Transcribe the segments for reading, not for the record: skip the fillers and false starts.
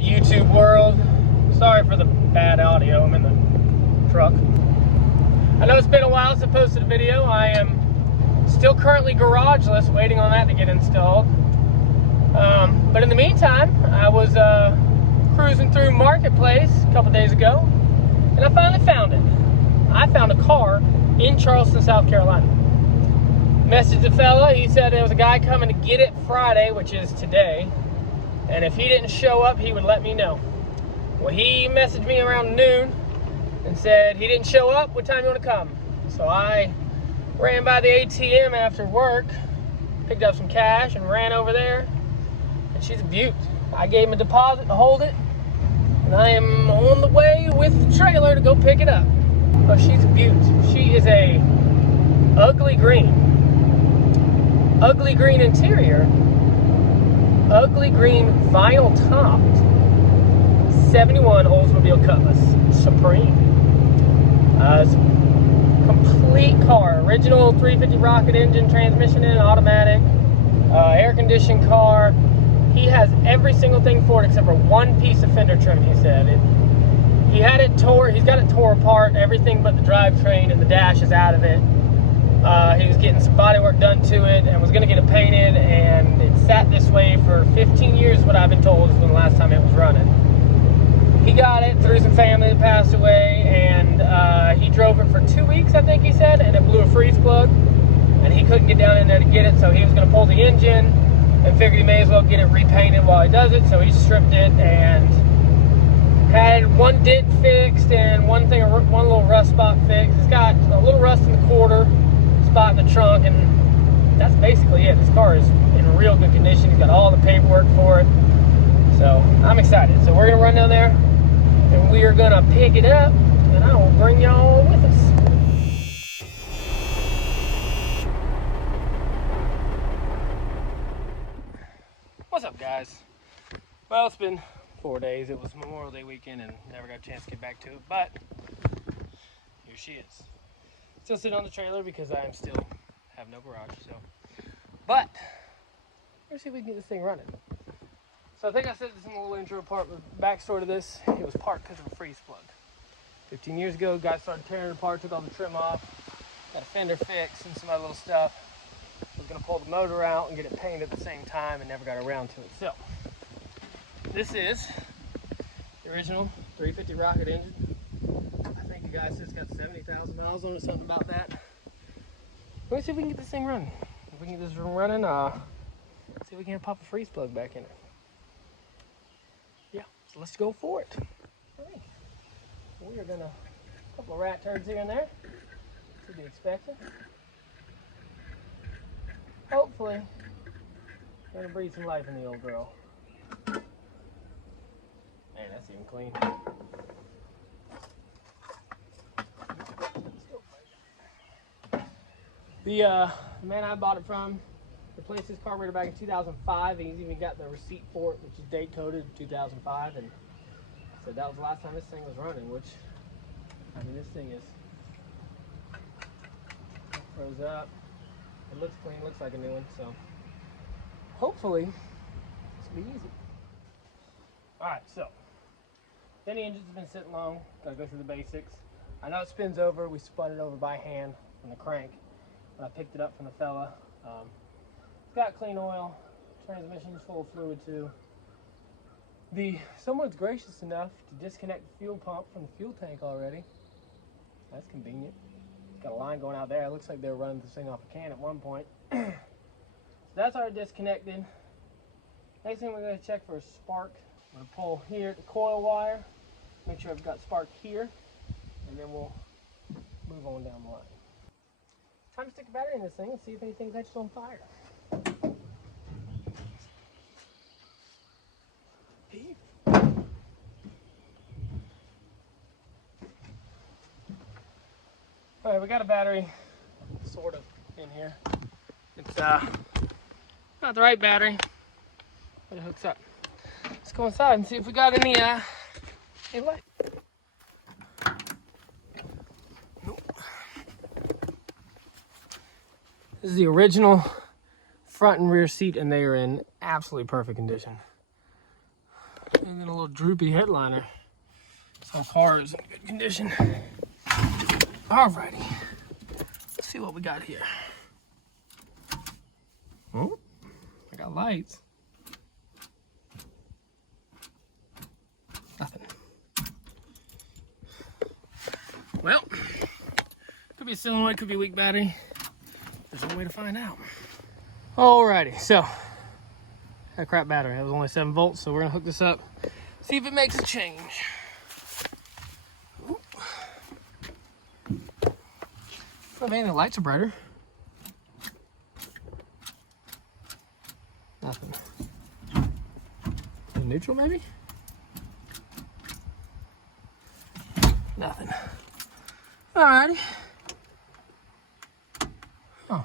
YouTube world? Sorry for the bad audio, I'm in the truck. I know it's been a while since I posted a video. I am still currently garageless, waiting on that to get installed. But in the meantime, I was cruising through Marketplace a couple days ago, and I finally found it. I found a car in Charleston, South Carolina. Messaged the fella, he said there was a guy coming to get it Friday, which is today, and if he didn't show up, he would let me know. Well, he messaged me around noon and said he didn't show up, what time you want to come? So I ran by the ATM after work, picked up some cash and ran over there, and she's a beaut. I gave him a deposit to hold it, and I am on the way with the trailer to go pick it up. But she's a beaut. She is a ugly green interior, ugly green vinyl topped 71 Oldsmobile Cutlass Supreme. It's a complete car, original 350 rocket engine, transmission in automatic, air conditioned car. He has every single thing for it except for one piece of fender trim, he said. He had it tore, he's got it tore apart, everything but the drivetrain, and the dash is out of it. He was getting some body work done to it and was gonna get it painted, and it sat this way for 15 years, what I've been told is when the last time it was running. He got it through some family that passed away, and he drove it for 2 weeks, I think he said, and it blew a freeze plug, and he couldn't get down in there to get it, so he was gonna pull the engine, and figured he may as well get it repainted while he does it, so he stripped it and had one dent fixed and one little rust spot fixed. It's got a little rust in the quarter, spot in the trunk, and that's basically it. This car is in real good condition. He's got all the paperwork for it, so I'm excited. So we're gonna run down there and we are gonna pick it up, and I will bring y'all with us. What's up, guys? Well, it's been 4 days. It was Memorial Day weekend and never got a chance to get back to it, but here she is. Still sitting on the trailer because I am still have no garage, so. But let's see if we can get this thing running. So I think I said this in the little intro part, but backstory to this, it was parked because of a freeze plug. 15 years ago, guys started tearing it apart, took all the trim off, got a fender fix and some other little stuff. Was gonna pull the motor out and get it painted at the same time and never got around to it. So this is the original 350 rocket engine. I think the guy says it's got 70,000 miles on it, something about that. Let me see if we can get this thing running. If we can get this running, see if we can pop a freeze plug back in it. Yeah, so let's go for it. All right. We are gonna, a couple of rat turds here and there, to be expected. Hopefully, we're gonna breathe some life in the old girl. Man, that's even clean. The man I bought it from replaced his carburetor back in 2005, and he's even got the receipt for it, which is date coded 2005, and said that was the last time this thing was running, which, I mean, this thing is froze up. It looks clean, looks like a new one, so hopefully this will be easy. Alright, so then the engine's been sitting long, gotta go through the basics. I know it spins over, we spun it over by hand from the crank, but I picked it up from the fella. It's got clean oil, transmission's full of fluid too. Someone's gracious enough to disconnect the fuel pump from the fuel tank already. That's convenient. Got a line going out there. It looks like they were running this thing off a can at one point. So that's already disconnected. Next thing we're going to check for a spark. I'm going to pull here at the coil wire, make sure I've got spark here, and then we'll move on down the line. Time to stick a battery in this thing and see if anything catches on fire. All right, we got a battery sort of in here. It's not the right battery, but it hooks up. Let's go inside and see if we got any light. Nope. This is the original front and rear seat, and they are in absolutely perfect condition. And then a little droopy headliner. So car is in good condition. Alrighty. Let's see what we got here. Oh, I got lights. Nothing. Well, could be a solenoid, could be a weak battery. There's no way to find out. Alrighty, so that crap battery. That was only 7 volts, so we're gonna hook this up, see if it makes a change. If anything, the lights are brighter. Nothing. Neutral, maybe? Nothing. Alrighty. Oh.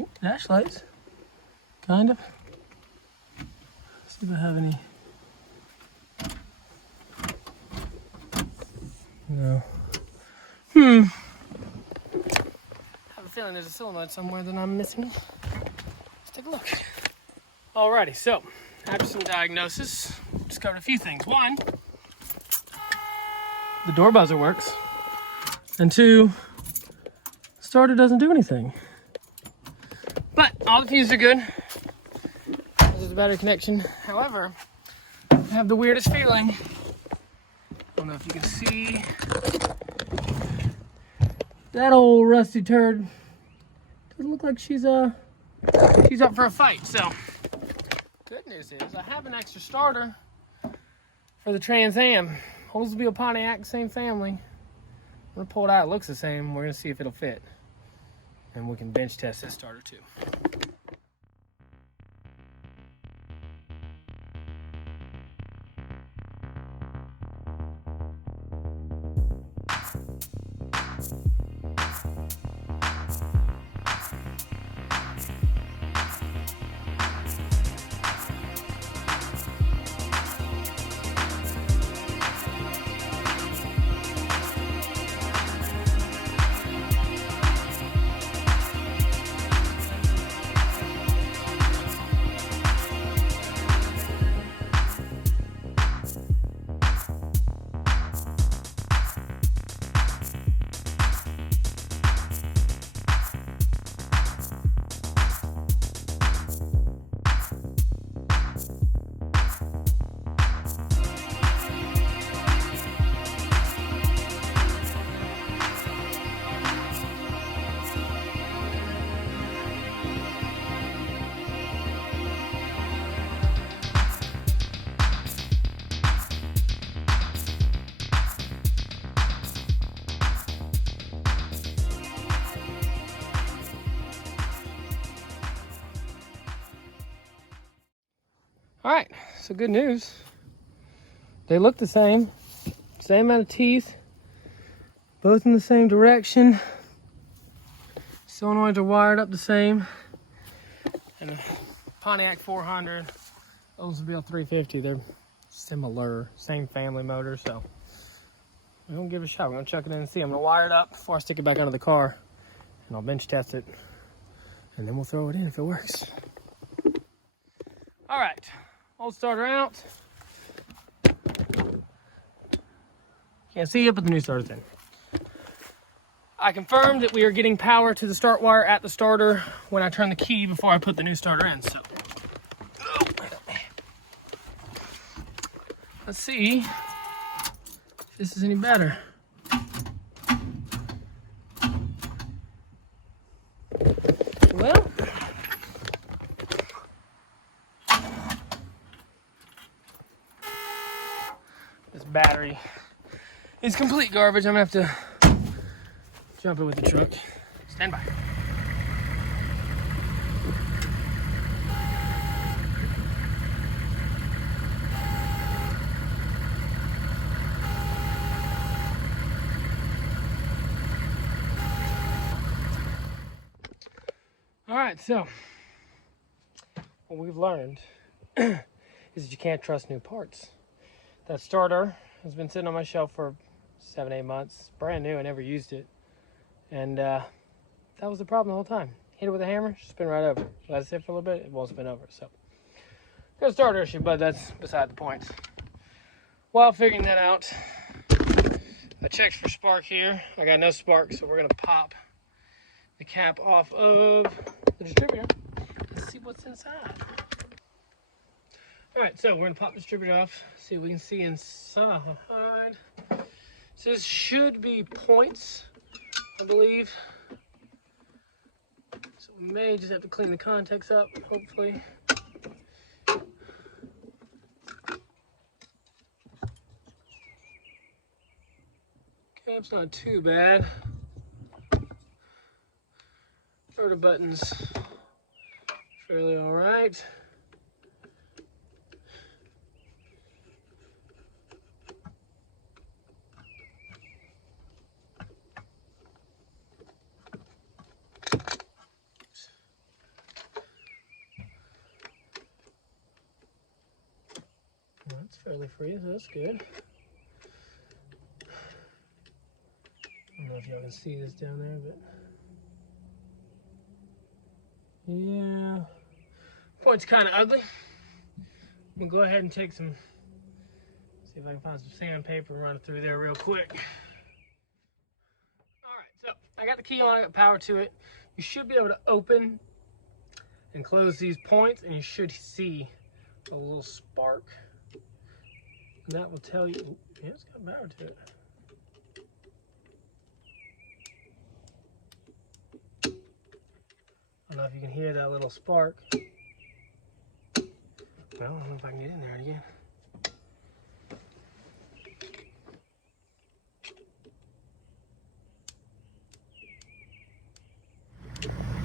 Ooh, dash lights. Kind of. Let's see if I have any. No. I have a feeling there's a solenoid somewhere that I'm missing. Let's take a look. Alrighty, so after some diagnosis, discovered a few things. One, the door buzzer works. And 2, starter doesn't do anything. But all the fuses are good. There's a battery connection. However, I have the weirdest feeling. I don't know if you can see. That old rusty turd doesn't look like she's up for a fight. So good news is I have an extra starter for the Trans Am. Oldsmobile Pontiac, same family. I'm gonna pull it out. It looks the same. We're gonna see if it'll fit, and we can bench test this starter too. All right, so good news. They look the same amount of teeth, both in the same direction. Solenoids are wired up the same. And the Pontiac 400, Oldsmobile 350, they're similar, same family motor, so we're gonna give it a shot. We're gonna chuck it in and see. I'm gonna wire it up before I stick it back under the car, and I'll bench test it, and then we'll throw it in if it works. All right. Old starter out. Can't see it, but the new starter's in. I confirmed that we are getting power to the start wire at the starter when I turn the key before I put the new starter in. So, let's see if this is any better. Well, this battery is complete garbage. I'm gonna have to jump it with the truck. Stand by. All right, so what we've learned is that you can't trust new parts. That starter has been sitting on my shelf for 7-8 months. Brand new, I never used it. And that was the problem the whole time. hit it with a hammer, spin right over. Let it sit for a little bit, it won't spin over. So, got a starter issue, but that's beside the point. While figuring that out, I checked for spark here. I got no spark, so we're gonna pop the cap off of the distributor and see what's inside. All right, so we're gonna pop the distributor off, see what we can see inside. So this should be points, I believe. So we may just have to clean the contacts up, hopefully. Cap's not too bad. Rotor buttons, fairly all right. That's fairly free, so that's good. I don't know if y'all can see this down there, but yeah, point's kind of ugly. I'm gonna go ahead and take some, see if I can find some sandpaper and run it through there real quick. All right, so I got the key on, I got power to it. You should be able to open and close these points, and you should see a little spark. And that will tell you, ooh, yeah, it's got power to it. I don't know if you can hear that little spark. Well, I don't know if I can get in there again.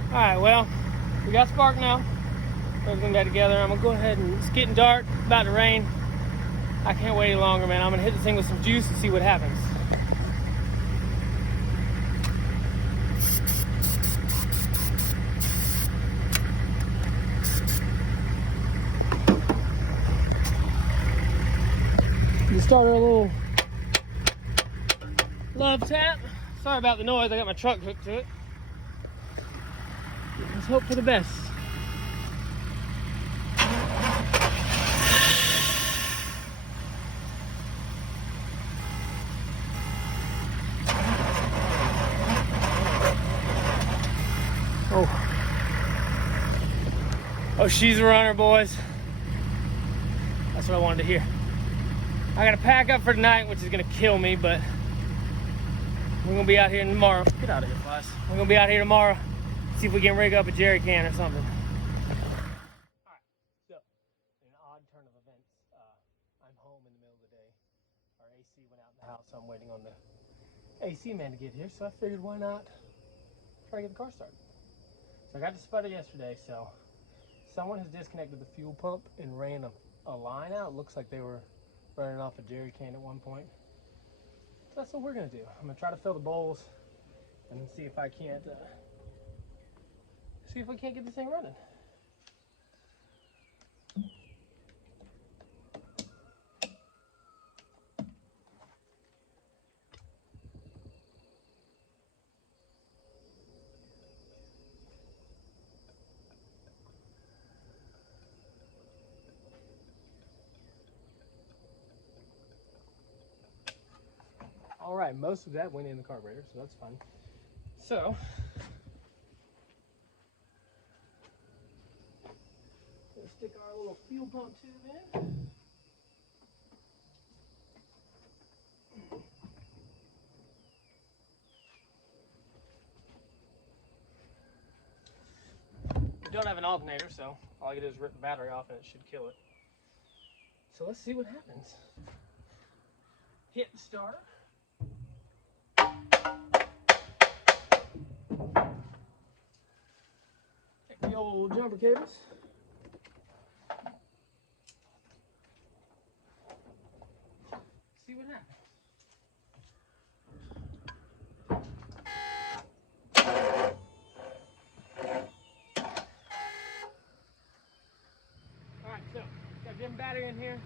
All right, well, we got spark now. Everything got together. I'm gonna go ahead and, it's getting dark, about to rain. I can't wait any longer, man. I'm gonna hit this thing with some juice and see what happens. You started a little love tap. Sorry about the noise, I got my truck hooked to it. Let's hope for the best. Oh, she's a runner, boys. That's what I wanted to hear. I gotta pack up for tonight, which is gonna kill me, but we're gonna be out here tomorrow. Get out of here, boss. We're gonna be out here tomorrow, see if we can rig up a jerry can or something. All right, so in an odd turn of events, I'm home in the middle of the day. Our AC went out in the house, so I'm waiting on the AC man to get here, so I figured why not try to get the car started. So I got the sputter yesterday, so someone has disconnected the fuel pump and ran a line out. It looks like they were running off a jerry can at one point. So that's what we're gonna do. I'm gonna try to fill the bowls and see if I can't, see if we can't get this thing running. All right, most of that went in the carburetor, so that's fun. So, let's stick our little fuel pump tube in. We don't have an alternator, so all I can do is rip the battery off and it should kill it. So let's see what happens. Hit the starter. Take the old jumper cables. See what happens. Alright, so got a different battery in here.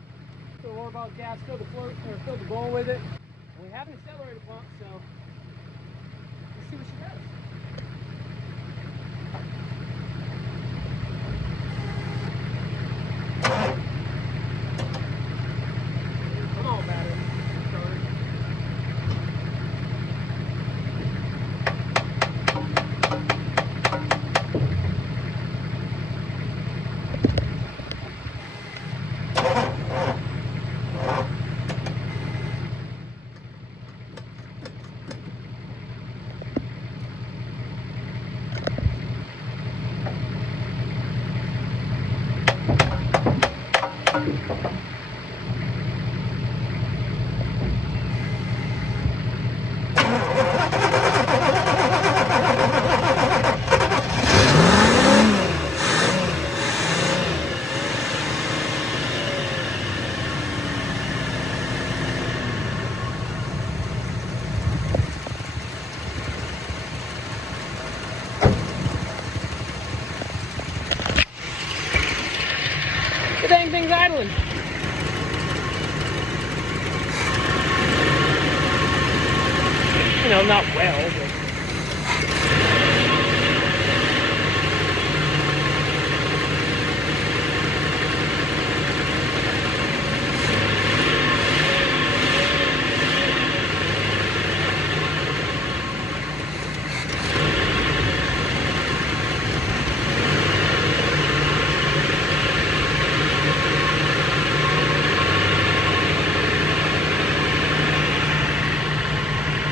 Put a water bottle gas, fill the float or fill the bowl with it. And we have an accelerator pump, so let's see what she does. thing's idling. You know, not well, but.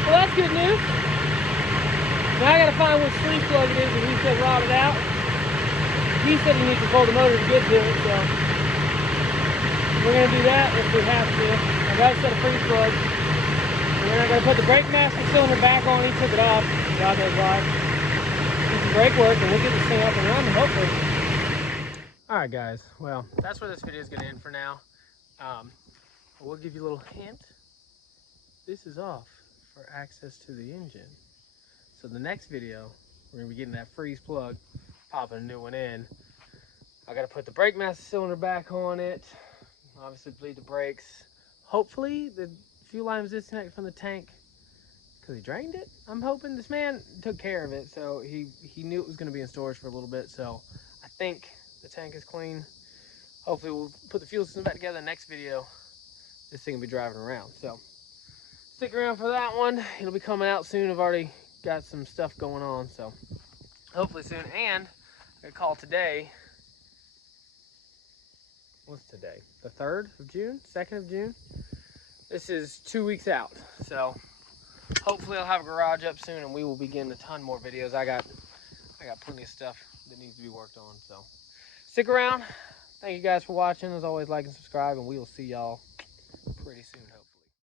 Well, that's good news. Now I gotta find which sleeve plug it is that he said rotted out. He said he needs to pull the motor to get to it, so we're gonna do that if we have to. I got a set of freeze plugs. And then I gotta put the brake master cylinder back on. He took it off. God knows why. Do some brake work and we'll get this thing up and running, hopefully. Alright guys, well, that's where this video is gonna end for now. We'll give you a little hint. This is off for access to the engine. So the next video, we're gonna be getting that freeze plug, popping a new one in. I gotta put the brake master cylinder back on it. Obviously bleed the brakes. Hopefully the fuel line was disconnected from the tank because he drained it. I'm hoping this man took care of it. So he knew it was gonna be in storage for a little bit. So I think the tank is clean. Hopefully we'll put the fuel system back together. Next video, this thing will be driving around. So stick around for that one. It'll be coming out soon. I've already got some stuff going on, so hopefully soon. And I call today. What's today? The 3rd of June? 2nd of June? This is 2 weeks out. So hopefully I'll have a garage up soon and we will be getting a ton more videos. I got plenty of stuff that needs to be worked on. So stick around. Thank you guys for watching. As always, like and subscribe, and we will see y'all pretty soon, hopefully.